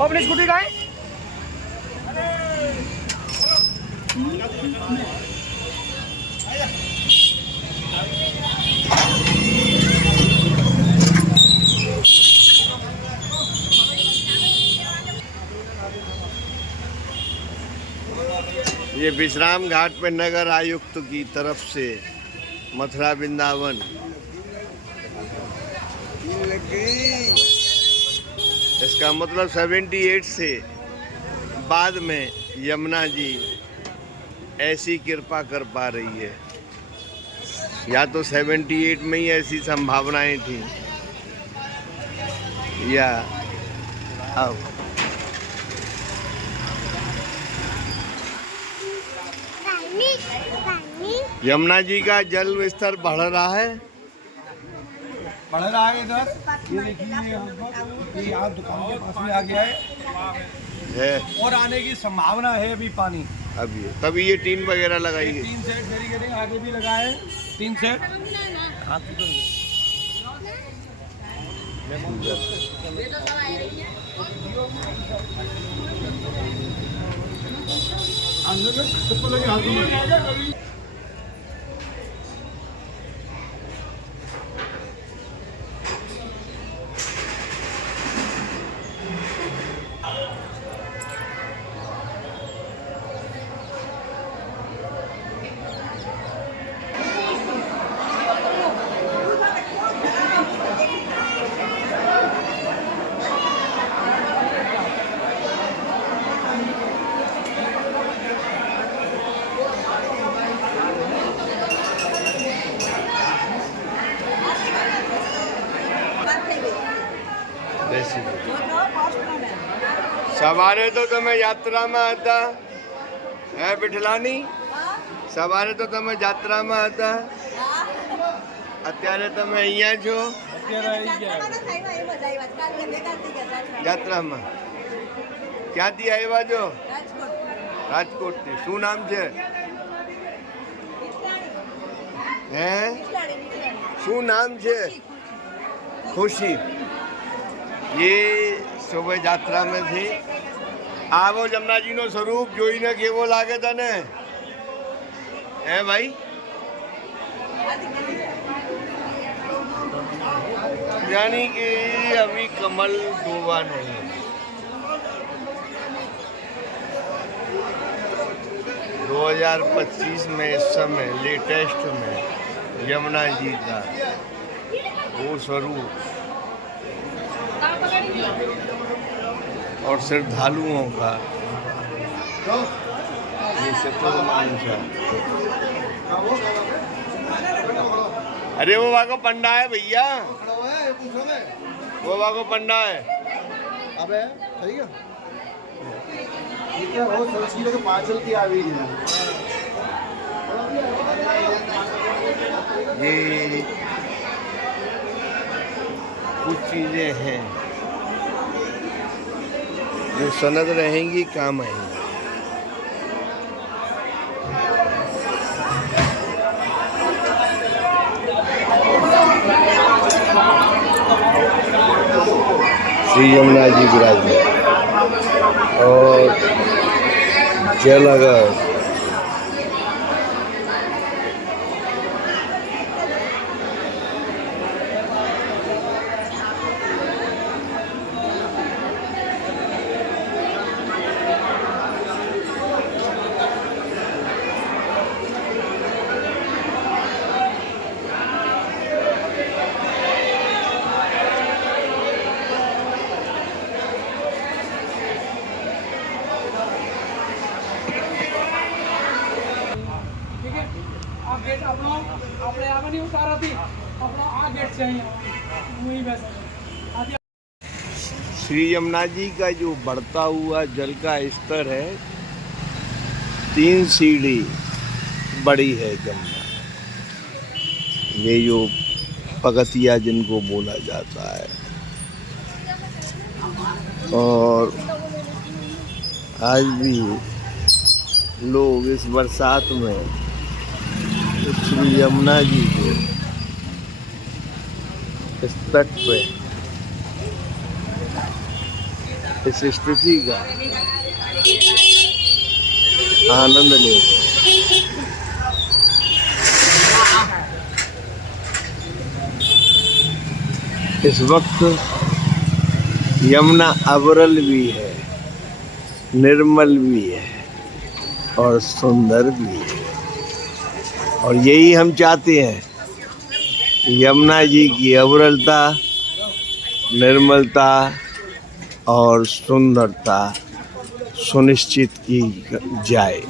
अपनी स्कूटी का है। ये विश्राम घाट पे नगर आयुक्त की तरफ से मथुरा वृंदावन इसका मतलब 78 से बाद में यमुना जी ऐसी कृपा कर पा रही है, या तो 78 में ही ऐसी संभावनाएं थी या अब। यमुना जी का जल स्तर बढ़ रहा है, इधर ये देखिए ये यहाँ दुकान के पास में आ गया है और आने की संभावना है अभी पानी। अभी तभी ये टीन वगैरह लगाई है। 3 सेट बैरिकेडिंग आगे भी लगा है, 3 सेट हाथ सवारे तो તમે યાત્રામાં હતા હે વિઠલાની, સવારે તો તમે યાત્રામાં હતા, અત્યારે તમે અહીંયા છો યાત્રામાં। ક્યાંથી આવ્યા છો? રાજકોટથી। શું નામ છે? હે શું નામ છે? खुशी। ये शोभा यात्रा में थी। आवो जमुना जी नो स्वरूप जोईने केवो लागे तने है भाई? यानी कि अभी कमल डूबा नहीं। दो 2025 में इस समय लेटेस्ट में यमुना जी का वो स्वरूप और श्रद्धालुओं का ये चतुर्मांश। अरे वो वाको पंडा है भैया, वो वाको पंडा है। अबे सही है ये हो संस्कृत के पांचल की आ गई है। ये कुछ चीजें हैं जो सनद रहेंगी, काम आएंगी। श्री यमुना जी विराजमान और जलगर श्री यमुना जी का जो बढ़ता हुआ जल का स्तर है, 3 सीढ़ी बड़ी है यमुना। ये जो पगतिया जिनको बोला जाता है, और आज भी लोग इस बरसात में श्री यमुना जी को इस तट पे इस स्थिति का आनंद ले। इस वक्त यमुना अविरल भी है, निर्मल भी है और सुंदर भी है। और यही हम चाहते हैं, यमुना जी की अविरलता, निर्मलता और सुंदरता सुनिश्चित की जाए।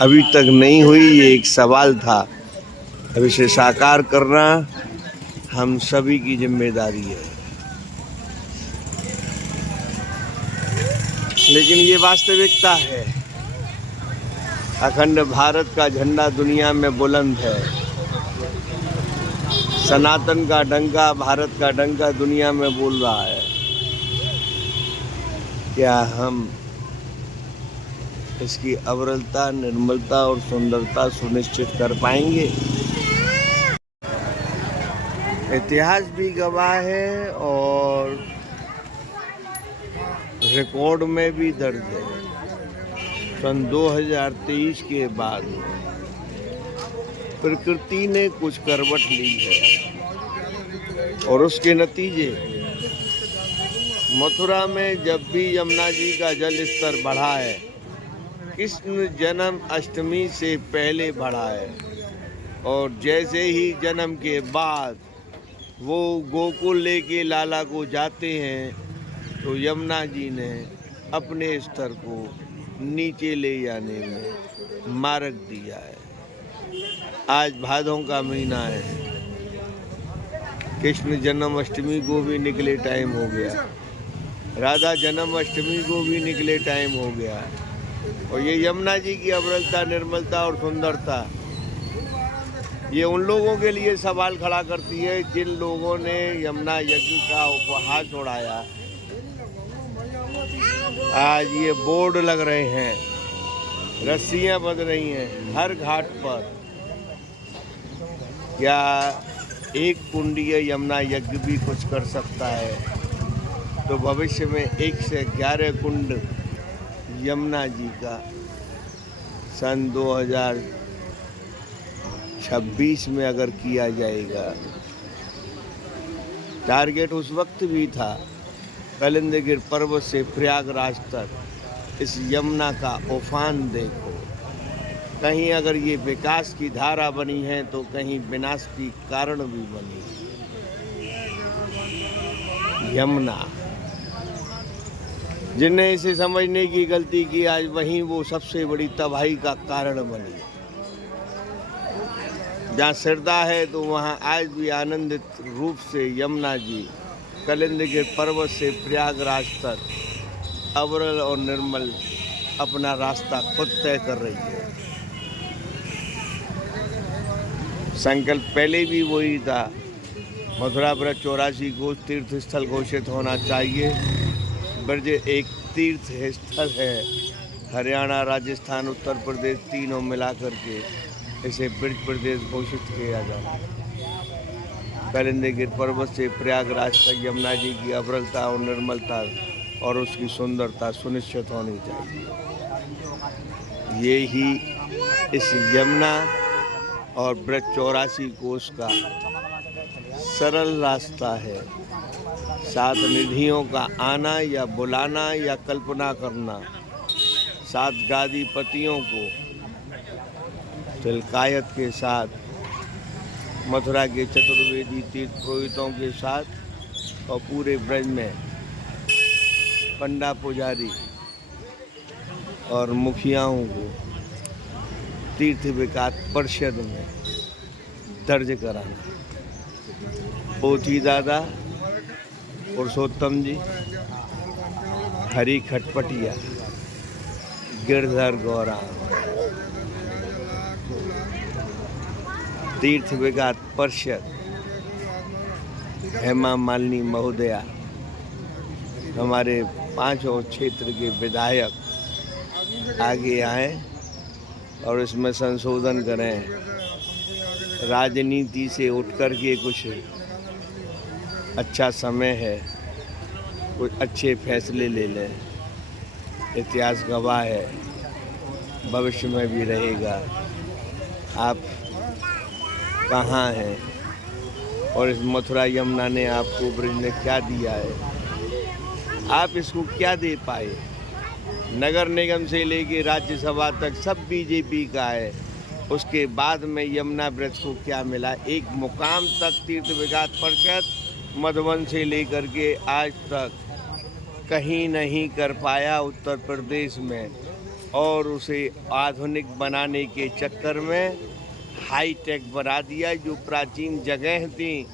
अभी तक नहीं हुई, ये एक सवाल था। अब इसे साकार करना हम सभी की जिम्मेदारी है। लेकिन ये वास्तविकता है, अखंड भारत का झंडा दुनिया में बुलंद है। सनातन का डंका, भारत का डंका दुनिया में बोल रहा है। क्या हम इसकी अविरलता, निर्मलता और सुंदरता सुनिश्चित कर पाएंगे? इतिहास भी गवाह है और रिकॉर्ड में भी दर्ज है। सन 2023 के बाद प्रकृति ने कुछ करवट ली है और उसके नतीजे मथुरा में जब भी यमुना जी का जल स्तर बढ़ा है, कृष्ण जन्म अष्टमी से पहले बढ़ा है और जैसे ही जन्म के बाद वो गोकुल लेके लाला को जाते हैं तो यमुना जी ने अपने स्तर को नीचे ले जाने में मार्ग दिया है। आज भादों का महीना है, कृष्ण जन्माष्टमी को भी निकले टाइम हो गया, राधा जन्माष्टमी को भी निकले टाइम हो गया। और ये यमुना जी की अविरलता, निर्मलता और सुंदरता ये उन लोगों के लिए सवाल खड़ा करती है जिन लोगों ने यमुना यज्ञ का उपहास उड़ाया। आज ये बोर्ड लग रहे हैं, रस्सियां बंध रही हैं हर घाट पर। क्या एक कुंडीय यमुना यज्ञ भी कुछ कर सकता है? तो भविष्य में 1 से 11 कुंड यमुना जी का सन 2026 में अगर किया जाएगा। टारगेट उस वक्त भी था, कलिंदगिर पर्वत से प्रयागराज तक इस यमुना का उफान देखो। कहीं अगर ये विकास की धारा बनी है तो कहीं विनाश की कारण भी बनी। यमुना जिन्हें इसे समझने की गलती की, आज वहीं वो सबसे बड़ी तबाही का कारण बनी। जहाँ श्रद्धा है तो वहाँ आज भी आनंदित रूप से यमुना जी कलिंदगिर पर्वत से प्रयागराज तक अविरल और निर्मल अपना रास्ता खुद तय कर रही है। संकल्प पहले भी वही था, मथुरा ब्रज 84 को तीर्थ स्थल घोषित होना चाहिए। ब्रज एक तीर्थ स्थल है, हरियाणा, राजस्थान, उत्तर प्रदेश तीनों मिला करके इसे ब्रज प्रदेश घोषित किया जाए। कलिंदगिर पर्वत से प्रयागराज तक यमुना जी की अविरलता और निर्मलता और उसकी सुंदरता सुनिश्चित होनी चाहिए। ये ही इस यमुना और ब्रज 84 कोस का सरल रास्ता है। 7 निधियों का आना या बुलाना या कल्पना करना, 7 गादीपतियों को तिलकायत के साथ, मथुरा के चतुर्वेदी तीर्थ पुरोहितों के साथ और पूरे ब्रज में पंडा पुजारी और मुखियाओं को तीर्थ विकास परिषद में दर्ज कराना। पोथी दादा पुरुषोत्तम जी, हरी खटपटिया, गिरधर गौरा, तीर्थ विकास परिषद, हेमा मालिनी महोदया, हमारे 5 क्षेत्र के विधायक आगे आए और इसमें संशोधन करें। राजनीति से उठ कर के कुछ अच्छा समय है, कुछ अच्छे फैसले ले लें। इतिहास गवाह है, भविष्य में भी रहेगा। आप कहाँ हैं और इस मथुरा यमुना ने आपको ब्रिज ने क्या दिया है, आप इसको क्या दे पाए? नगर निगम से लेके राज्यसभा तक सब बीजेपी का है, उसके बाद में यमुना ब्रिज को क्या मिला? एक मुकाम तक तीर्थ विकास परिषद मधुबन से लेकर के आज तक कहीं नहीं कर पाया उत्तर प्रदेश में, और उसे आधुनिक बनाने के चक्कर में हाई टेक बना दिया। जो प्राचीन जगह थी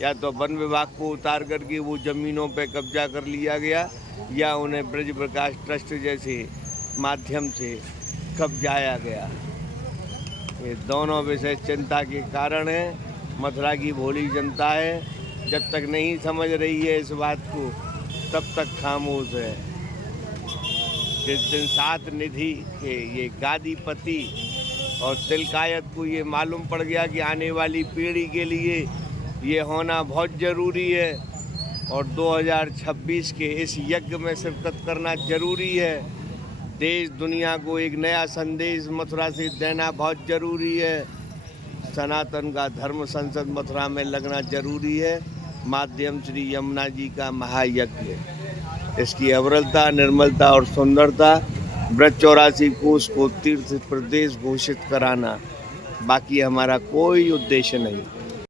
या तो वन विभाग को उतार करके वो ज़मीनों पे कब्जा कर लिया गया, या उन्हें ब्रज विकास ट्रस्ट जैसे माध्यम से कब्जाया गया। ये दोनों विषय चिंता के कारण है। मथुरा की भोली जनता है, जब तक नहीं समझ रही है इस बात को, तब तक खामोश है। जिस दिन 7 निधि के ये गादीपति और तिलकायत को ये मालूम पड़ गया कि आने वाली पीढ़ी के लिए ये होना बहुत ज़रूरी है और 2026 के इस यज्ञ में शिरकत करना ज़रूरी है, देश दुनिया को एक नया संदेश मथुरा से देना बहुत ज़रूरी है। सनातन का धर्म संसद मथुरा में लगना ज़रूरी है। माध्यम श्री यमुना जी का महायज्ञ, इसकी अविरलता, निर्मलता और सुंदरता, ब्रज 84 कोष को तीर्थ प्रदेश घोषित कराना, बाकी हमारा कोई उद्देश्य नहीं।